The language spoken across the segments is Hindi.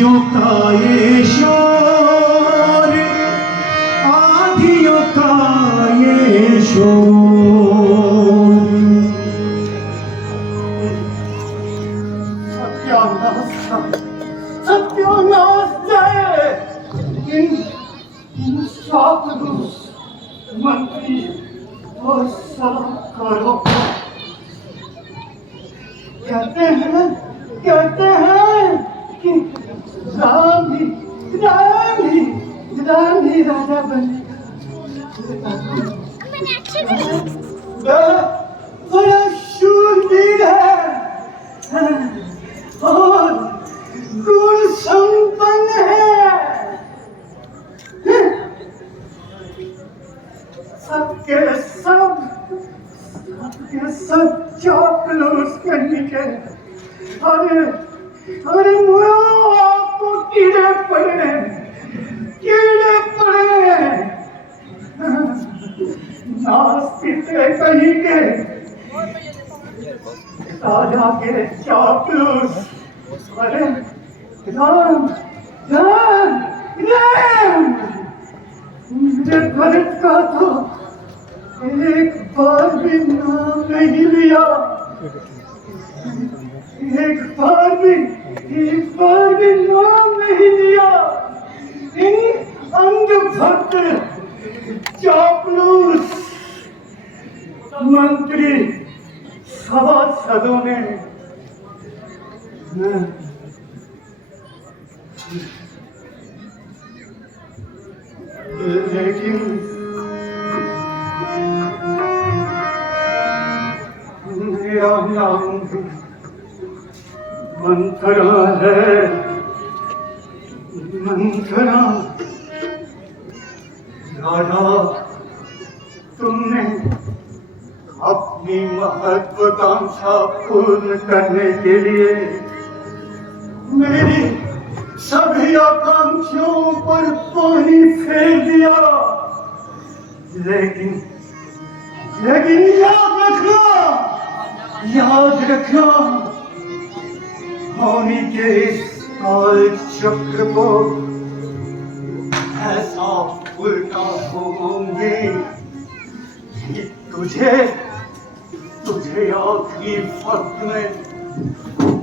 आधियों का ये शोर, आधियों का ये शोर। सत्यानाश जाए इन चापलूस मंत्री और सलाहकारों को। कहते हैं कि राम ही राजा बनेगा। बड़ा शूरवीर है और गुण संपन्न है। सब चापलूस करने के। अरे मुझे आपको कीड़े पड़े नास्तिक कहीं के राजा के चापलूस। अरे राम मेरे भरत का तो एक बार भी नाम नहीं लिया। एक बार भी नाम नहीं लिया। इन अंधभक्त चापलूस मंत्री सभासदों ने लेकिन मेरा नाम मंथरा है। मंथरा राजा, तुमने अपनी महत्वाकांक्षा पूर्ण करने के लिए मेरी सभी आकांक्षाओं पर पानी फेर दिया। लेकिन याद रखना होनी के काल चक्र को ऐसा उल्टा होंगे कि तुझे आखिरी वक्त में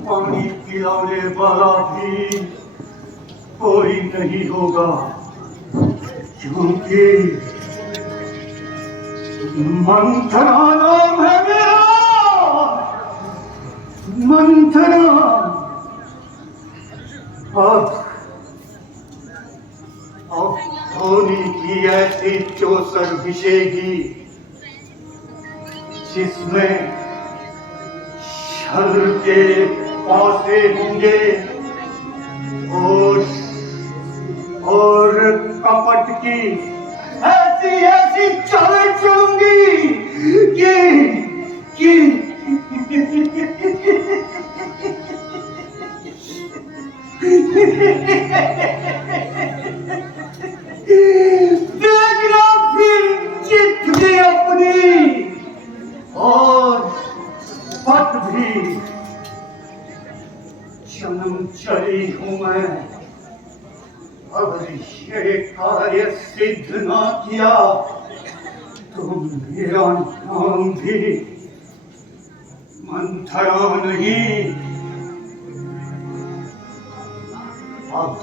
पानी पिलाने वाला भी कोई नहीं होगा। क्योंकि मंथरा नाम है मेरा। मंथरा अब धोनी की ऐसी चौसर बिछेगी जिसमें शर के पासे होंगे और कपट की ऐसी चालें चलूंगी कि देखना फिर चित भी अपनी और पथ भी। जन्म चली हूं मैं, अगर ये कार्य सिद्ध ना किया तो मेरा नाम भी मंथरा नहीं। अब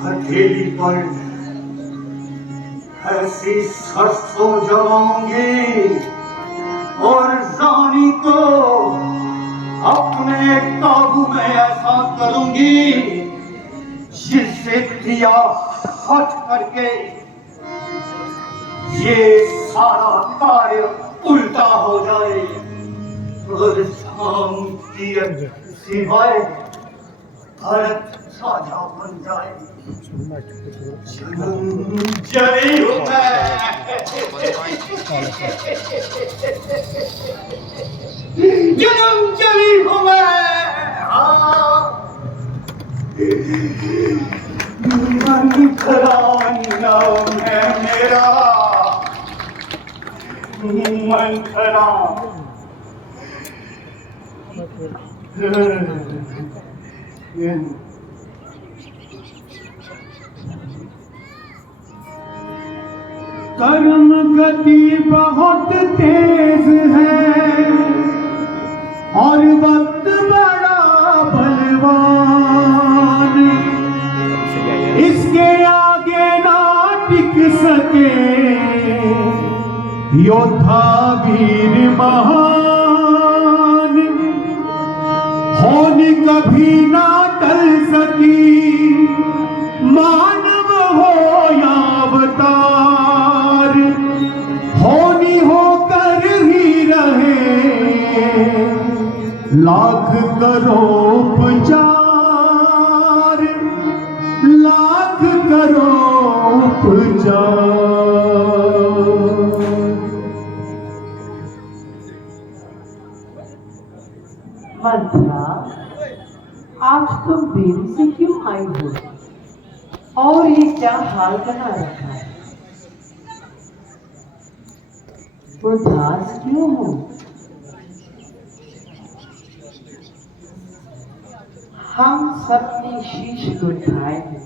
हथेली पर ऐसी सरसों जमाऊंगी और रानी को अपने काबू में ऐसा करूंगी जिससे दिया हट करके ये सारा कार्य उल्टा हो जाए और शाम की सिवाय भरत साझा बन जाए। जन्म जली हूं मैं, जन्म जली हूं मैं। मंथरा नाम है मेरा। मंथरा कर्म गति बहुत तेज है और वक्त बड़ा बलवान, इसके आगे ना टिक सके योद्धा वीर महान। होनी कभी ना टल सकी मानव हो या अवतार, होनी होकर ही रहे लाख करोड़ उपचार, लाख करोड़ उपचार। मंत्रा, आज तुम देरी से क्यों आई हो और ये क्या हाल बना रखा है? उदास क्यों हो? हम सबने शीश उठाए हैं,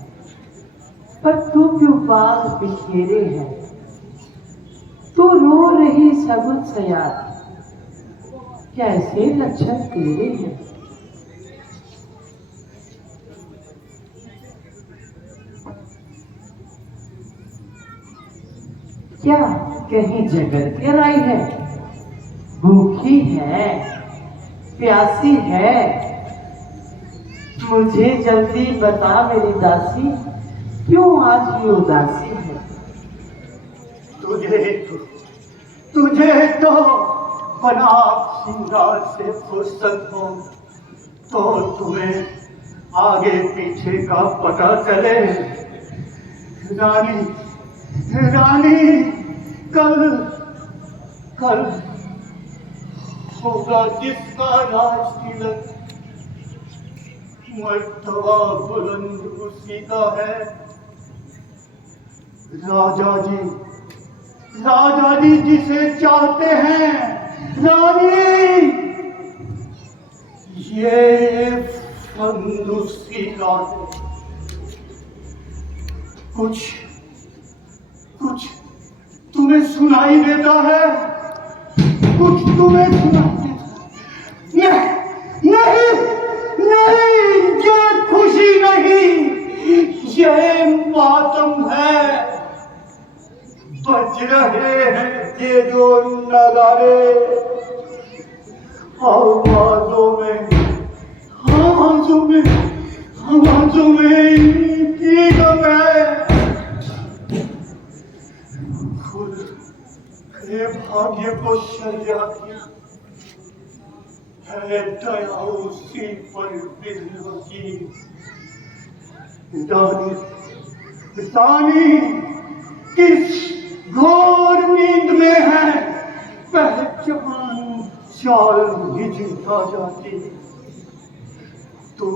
पर तू क्यों बाल बिखेरे है? तू रो रही सगुन सयाद, कैसे लक्षण तेरे हैं? क्या कहीं जगत के आई है? भूखी है, प्यासी है? मुझे जल्दी बता मेरी दासी, क्यों आज ये उदासी है? तुझे तो बना श्रृंगार से फुर्सत हो तो तुम्हें आगे पीछे का पता चले। रानी कल होगा जिसका राज तिलक, मर्तबा बुलंद उसी का है। राजा जी जिसे चाहते हैं रानी, ये फंद उसी का है। कुछ तुम्हें सुनाई देता है? कुछ तुम्हें सुनाई देता? नहीं, ये खुशी नहीं, ये मातम है। बज रहे हैं ये जो नगारे, आवाजों में इनकी गम है। खुद के भाग्य को शर्या किया है दया उसी पर बिल्व की। दानी किस घोर नींद में है, पहचान चाल हिजता जाती। तू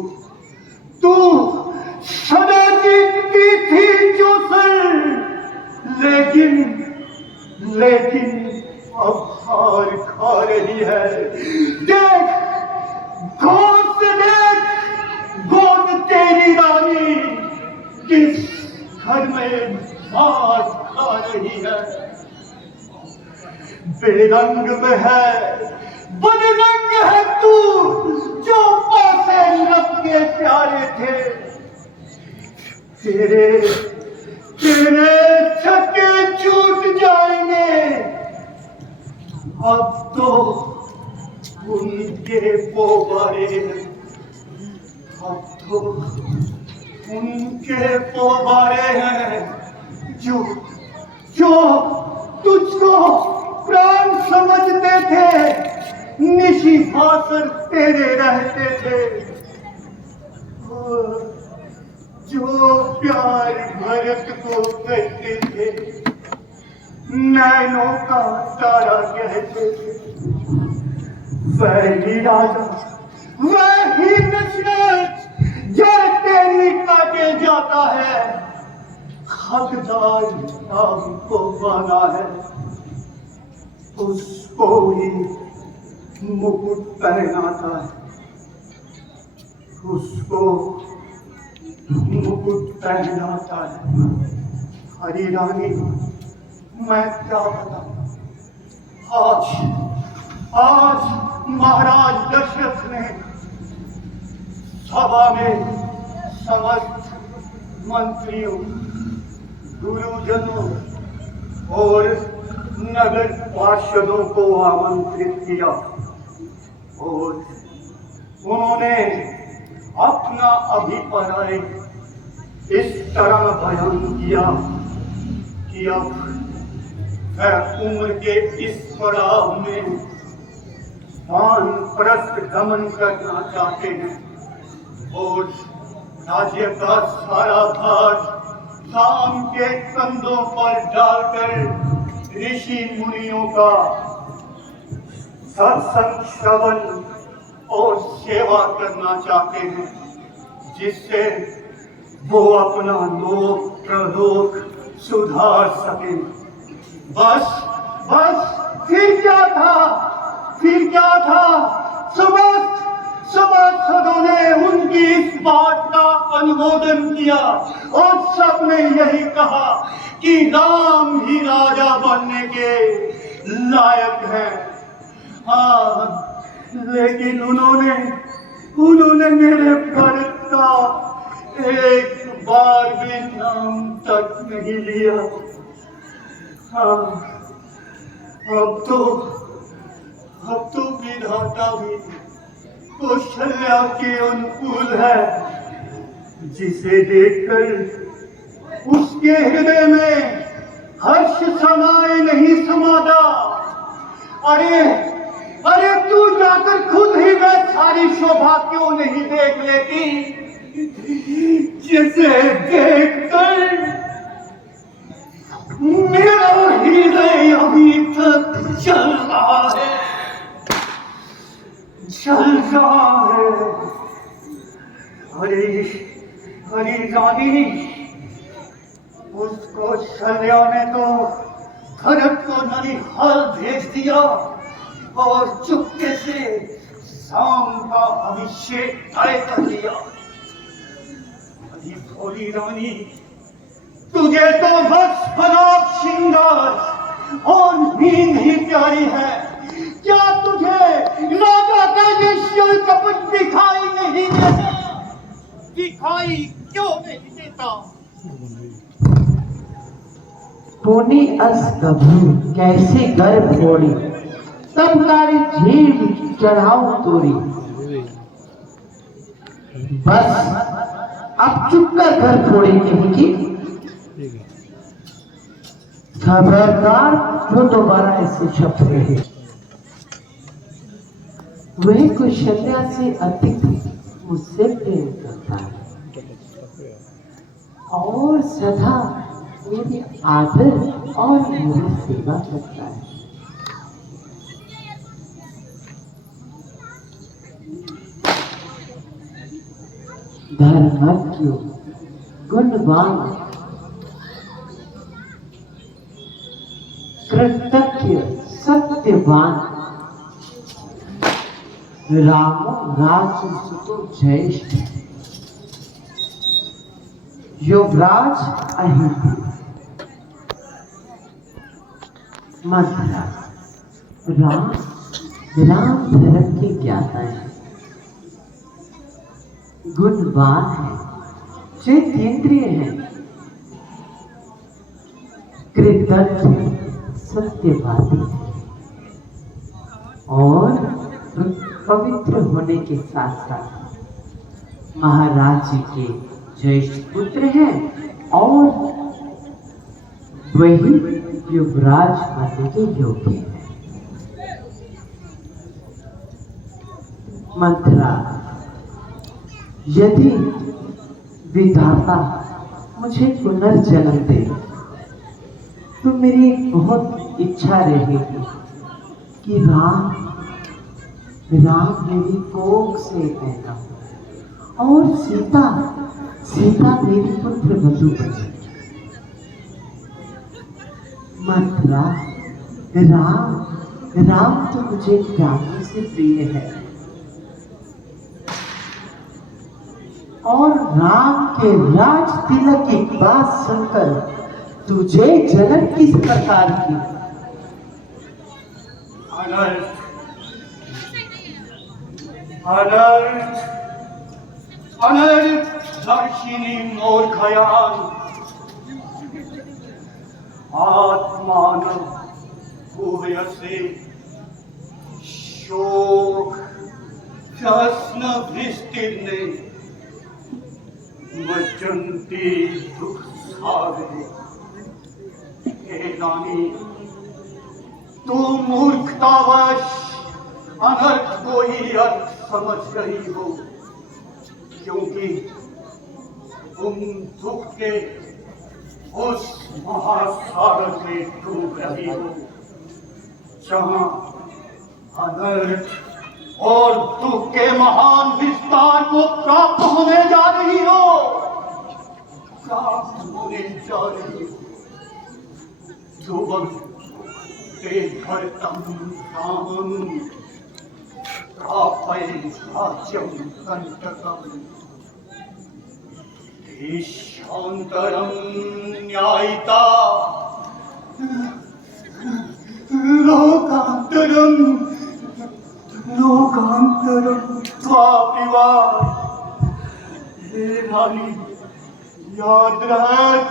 सदा जीतती थी जो सर, लेकिन अब हार खा रही है। देख गोद तेरी रानी किस घर में मार खा रही है। बेरंग में है, बदरंग है तू, जो पासे लब के प्यारे थे। तेरे छक्के छूट जाएंगे, अब तो उनके पोबारे हैं जो तुझको प्राण समझते थे, निशी भासर तेरे रहते थे। जो प्यार भरत को करते थे, नैनों का तारा कहते थे। वही राजा, वही दशरथ जो तेरी काटे जाता है, हकदार नाम को माना है, उसको ही मुकुट पहनाता है। उसको मुकुट पहनाता है। हरी रानी, मैं क्या बताऊं, आज महाराज दशरथ ने सभा में समस्त मंत्रियों, गुरुजनों और नगर पार्षदों को आमंत्रित किया और उन्होंने अपना अभिप्राय इस तरह बयान किया कि अब वह उम्र के इस पड़ाव में वानप्रस्थ गमन करना चाहते हैं और राज्य का सारा भार राम के कंधों पर डालकर ऋषि मुनियों का सत्संग श्रवण और सेवा करना चाहते हैं, जिससे वो अपना लोक प्रलोक सुधार सके। बस फिर क्या था सभासदों ने उनकी इस बात का अनुमोदन किया और सबने यही कहा कि राम ही राजा बनने के लायक है। हाँ, लेकिन उन्होंने मेरे भरत का एक बार भी नाम तक नहीं लिया। हाँ, अब तो विधाता भी कौशल्या के अनुकूल है, जिसे देखकर उसके हृदय में हर्ष समाए नहीं समाता। अरे तू जाकर खुद ही वह सारी शोभा क्यों नहीं देख लेती, जिसे देखकर मेरा हृदय अभी तक चल रहा है। अरे रानी, उसको शल्या ने तो भरत को ननिहाल भेज दिया और चुपके से शाम का अभिषेक तय कर लिया। अरे भोली रानी, तुझे तो बस फराब श्रृंगार और नींद ही प्यारी है। क्या तुझे राजा का ये शिव कपट दिखाई नहीं देता? दिखाई क्यों नहीं देता? तूने अस गभू कैसे गर्भ फोड़ी, तब कारी झील चढ़ाऊ तोरी। बस अब चुप कर घर फोड़ी कहेगी। खबरदार जो दोबारा ऐसे शब्द रहे। वह कौशल्या से अधिक मुझसे प्रेम करता है और सदा मेरी आदर और मेरी सेवा करता है। धर्मज्ञ, गुणवान, कृतज्ञ, सत्यवान, रामो राजसुतो ज्येष्ठ, युवराज अहिंद, मंथरा, राम धर्म के ज्ञाता है, गुणवान है, चैतेंद्रिय है, कृतज्ञ, सत्यवादी है और पवित्र होने के साथ साथ महाराज जी के ज्येष्ठ पुत्र हैं और वही युवराज बनने के योग्य है। मंथरा, यदि विधाता मुझे पुनर्जन्म दे तो मेरी बहुत इच्छा रहेगी कि राम मेरी कोख से पैदा हो और सीता मेरी पुत्र वधू बने। मथुरा, राम तो मुझे प्राणों से प्रिय है, और राम के राज तिलक की बात सुनकर तुझे जलन किस प्रकार की? अनर्थ, अनर्थ, अनर्थ दर्शिनी मूर्खयान आत्मान भूयसे शोक प्रश्न वृष्टिर्ने मज्जन्ति दुख सागरे। हे रानी, तू मूर्खतावश अनर्थ को ही अर्थ समझ रही हो, क्योंकि तुम दुख के उस महासागर में डूब रही हो जहां अनर्थ और दुख के महान विस्तार को प्राप्त होने जा रही हो, प्राप्त होने जा रही हो। ध्रुवं ते भरतं रामं प्रापय राज्यं कंटकम् देशान्तरं न्यायिता लोकान्तरं त्वापिवा। हे रानी, याद रख,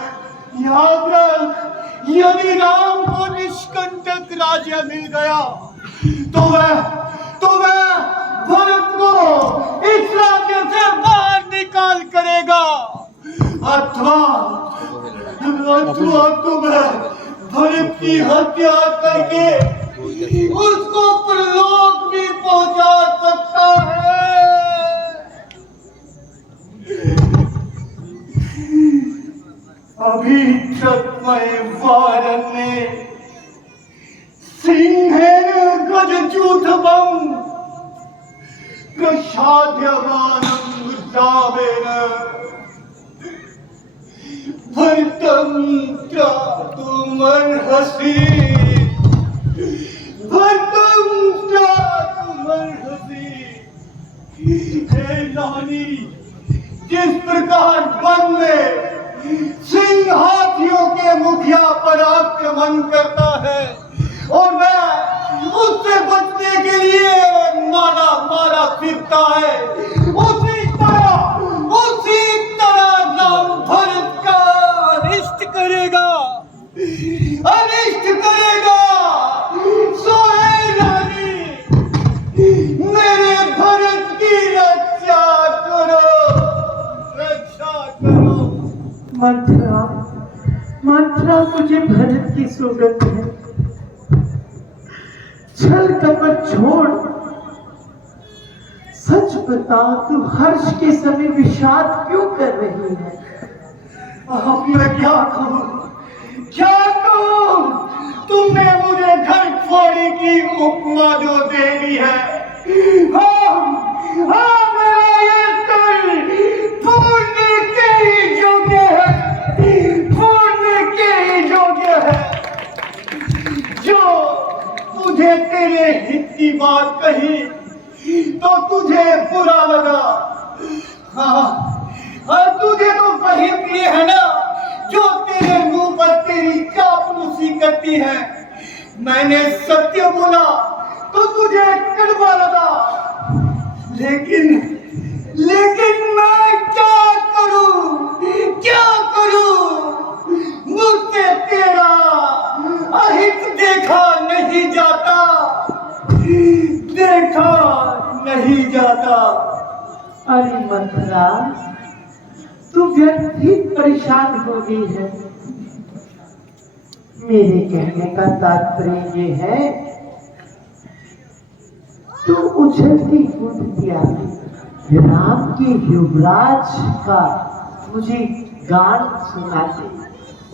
यदि राम को निष्कंटक राज्य मिल गया तो वह भरत को इस राज्य से बाहर निकाल करेगा, अथवा तुम्हें भरत की हत्या करके उसको परलोक भी पहुंचा सकता है। अभी तक मैं वारण्य सिंहेन गजजूथवं प्रसाद्यमानं दावेन भरतं त्रातुमर्हसि, भरतं त्रातुमर्हसि। हे रानी, जिस प्रकार वन में सिंह हाथियों के मुखिया पर आक्रमण करता है और वह उससे बचने के लिए मारा फिरता है, उसी तरह राम भरत का अनिष्ट करेगा। सो हे रानी, मेरे भरत की रक्षा करो। मंत्रा मुझे भरत की सोगंद है। छल कपट छोड़, सच बता, तू हर्ष के समय विषाद क्यों कर रही है? अब मैं क्या कहूँ? तुमने मुझे घर फोड़ी की उपमा जो दे दी है, हाँ, मेरा ये दिल फोड़ने के ही योग्य है। जो तुझे तेरे हित की बात कही तो तुझे बुरा लगा। हाँ, तुझे तो वही प्रिय है ना जो तेरे मुंह पर तेरी चापलूसी करती है। मैंने सत्य बोला तो तुझे कड़वा लगा, लेकिन मैं क्या करूं? मुझसे तेरा अहित देखा नहीं जाता। अरे मंत्रा, तू व्यर्थ ही परेशान हो गई है। मेरे कहने का तात्पर्य ये है, तू उछलती कूदती आती राम के युवराज का मुझे गान सुनाती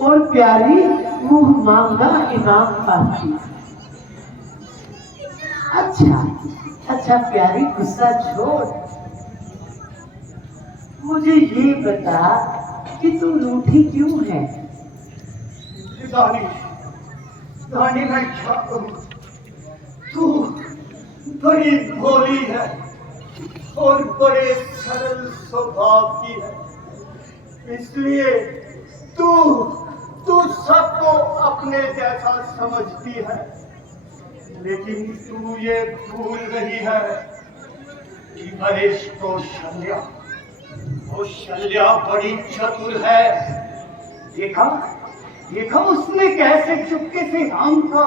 और प्यारी मुंह मांगा इनाम पाती। अच्छा प्यारी, गुस्सा छोड़, मुझे ये बता कि तू रूठी क्यों है? रानी, मैं क्या करूं? तू बड़ी भोली है, और बड़े सरल स्वभाव की है। इसलिए तू तू सबको अपने जैसा समझती है, लेकिन तू ये भूल रही है कि महेश कौशल्या बड़ी चतुर है। देखा देखा उसने कैसे चुपके से राम का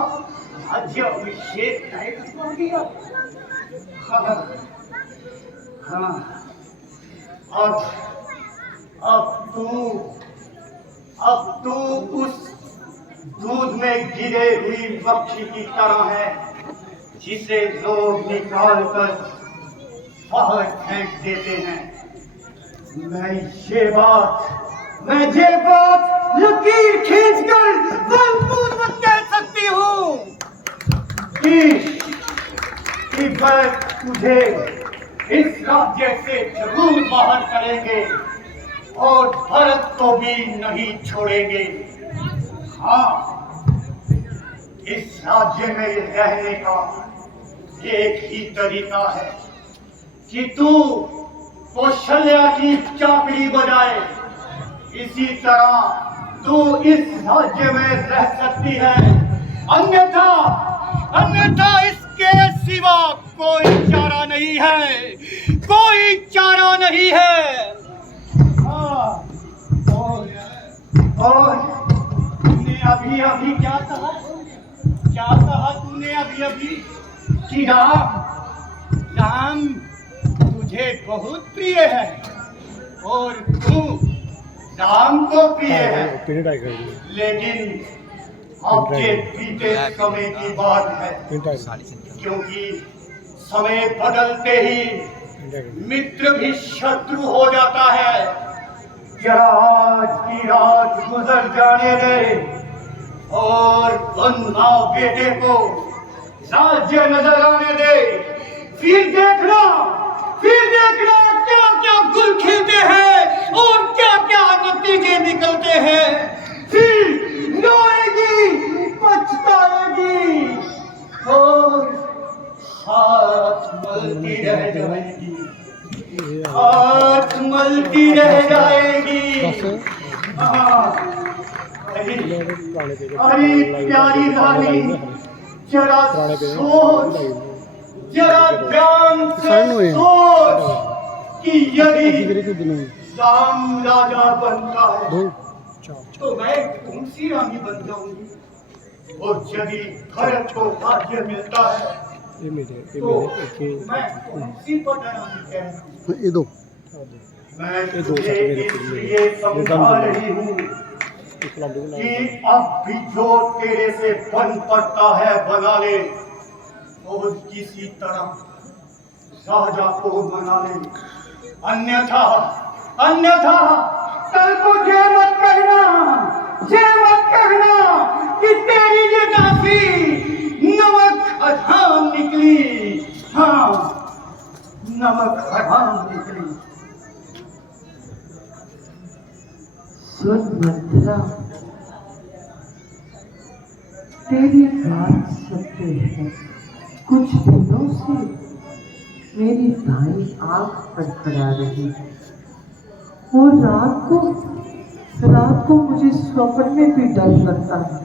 राज्य अभिषेक तय करवा दिया। हाँ, हाँ, अब तू उस दूध में गिरे हुई मक्खी की तरह है जिसे लोग निकाल कर बाहर फेंक देते हैं। मैं ये बात लकीर खींचकर बलपूर्वक कह सकती हूँ कि वह तुझे इस राज्य से जरूर बाहर करेंगे और भरत को भी नहीं छोड़ेंगे। हाँ, इस राज्य में रहने का एक ही तरीका है कि तू कौशल्या की चाकरी बजाए। इसी तरह तू इस राज्य में रह सकती है, अन्यथा इसके सिवा कोई चारा नहीं है, कोई चारा नहीं है। हाँ, और तूने अभी क्या कहा तूने अभी कि राम तुझे बहुत प्रिय है और तू राम को प्रिय है, लेकिन आपके बीते समय की बात है, क्योंकि समय बदलते ही मित्र भी शत्रु हो जाता है। जरा आज की रात गुजर जाने दे और उन माँ बेटे को राज्य नजर आने दे, फिर देखना क्या क्या गुल खिलते हैं और क्या क्या नतीजे निकलते हैं। फिर रोएगी, पछताएगी और हाथ मलती रह जाएगी। अरे प्यारी रानी, जरा ध्यान से सोच कि यदि राम राजा बनता है तो मैं कौन सी रानी बन जाऊंगी, और यदि भरत को राज्य मिलता है तो मैं कौन सी रानी कहूँ। मैं तुझे इसलिए समझा रही हूँ कि अब भी जो तेरे से बन पड़ता है बना ले, और किसी तरह राजा को मना ले, अन्यथा कल को ये मत कहना कि तेरी ये दासी नमक हराम निकली। हाँ, नमक हराम निकली। सुन मंत्रा, तेरी बात सत्य है। कुछ दिनों से मेरी दाई आंख फड़फड़ा रही है और रात को मुझे स्वप्न में भी डर लगता है।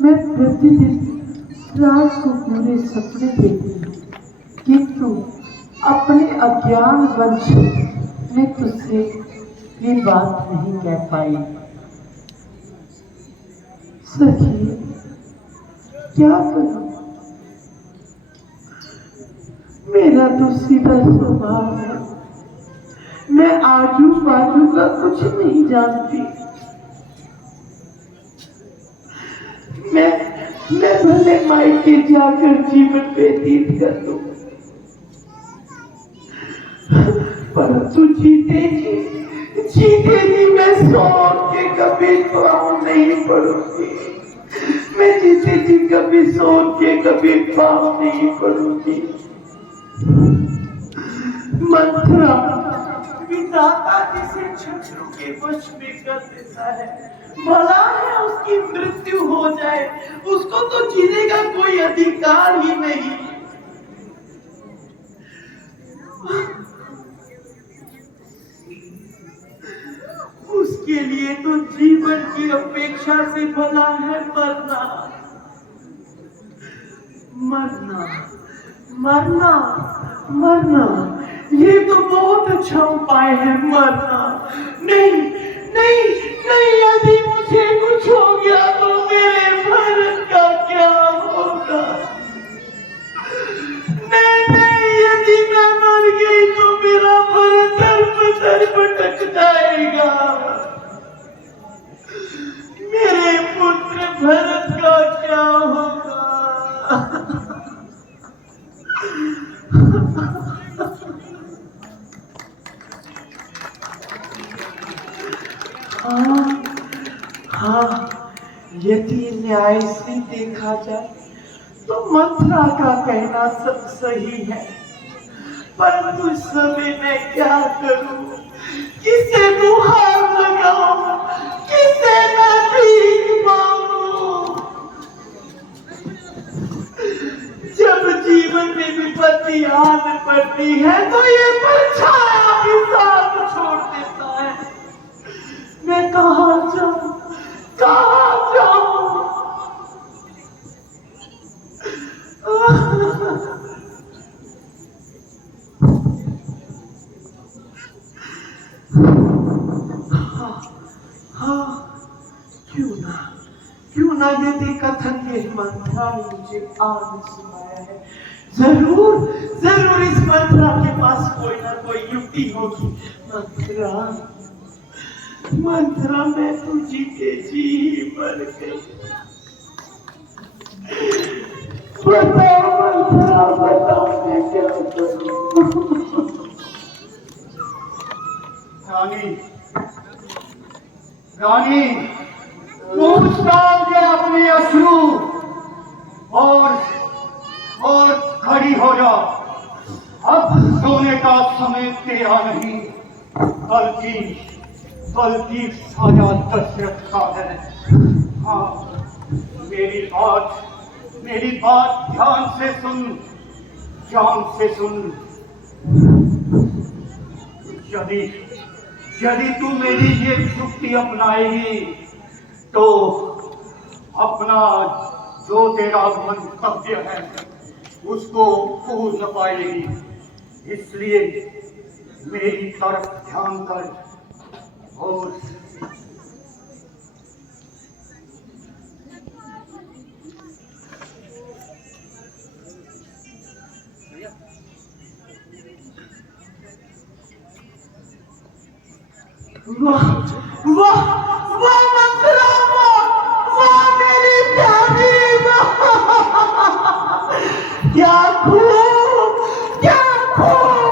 मैं प्रतिदिन रात को पूरे सपने देखती हूँ, किंतु अपने अज्ञान वंश में तुझसे ये बात नहीं कह पाई। सखी, क्या करूं? मेरा तो सीधा स्वभाव है, मैं आजू बाजू का कुछ नहीं जानती। मैं भले मायके जाकर जीवन व्यतीत कर दूं, परंतु जीते जी मैं सोच के कभी पाँव नहीं पड़ूंगी। मैं जीते जी कभी सोच के कभी पाँव नहीं पड़ूंगी। मंत्रा, विधाता जिसे झंझरों के वश में कर देता है। भला है उसकी मृत्यु हो जाए, उसको तो जीने का कोई अधिकार ही नहीं। उसके लिए तो जीवन की अपेक्षा से भला है मरना। मरना मरना मरना, ये तो बहुत अच्छा उपाय है, मरना। नहीं नहीं नहीं, यदि मुझे कुछ हो गया तो मेरे भरत का क्या होगा? नहीं नहीं, यदि मैं मर गई तो मेरा भरत दर भटक जाएगा। मेरे पुत्र भरत का क्या होगा? हाँ हाँ, यदि न्याय से देखा जाए तो मथुरा का कहना सब सही है, परंतु इस समय मैं क्या करूं? किसे गुहार लगाऊं? किसे मैं भीख मांगूं? जब जीवन में विपत्ति आन पड़ती है तो ये परछाया भी साथ छोड़ देता है। मैं कहाँ जाऊं? कहाँ जाऊं? क्यों ना यदि कथन के मंत्रा ने मुझे आज सुनाया है, जरूर जरूर इस मंत्रा के पास कोई ना कोई युक्ति होगी। मंत्रा मंत्रा, मैं तो जीते जी ही मर गई। बताओ मंत्रा, बताओ मैं क्या करूं? रानी रानी, मुंह डाल दे अपने अश्रु और खड़ी हो जा। अब सोने का समय तेरा नहीं, बल्कि साजा दशरथ का है। हाँ, मेरी बात ध्यान से सुन। यदि तू मेरी ये युक्ति अपनाएगी तो अपना जो तेरा मंतव्य है उसको पूर्ण पाएगी। इसलिए मेरी तरफ ध्यान कर और वाह वाह वाह मंत्रा, वाह मेरी प्यारी, वाह क्या खूब, क्या खूब।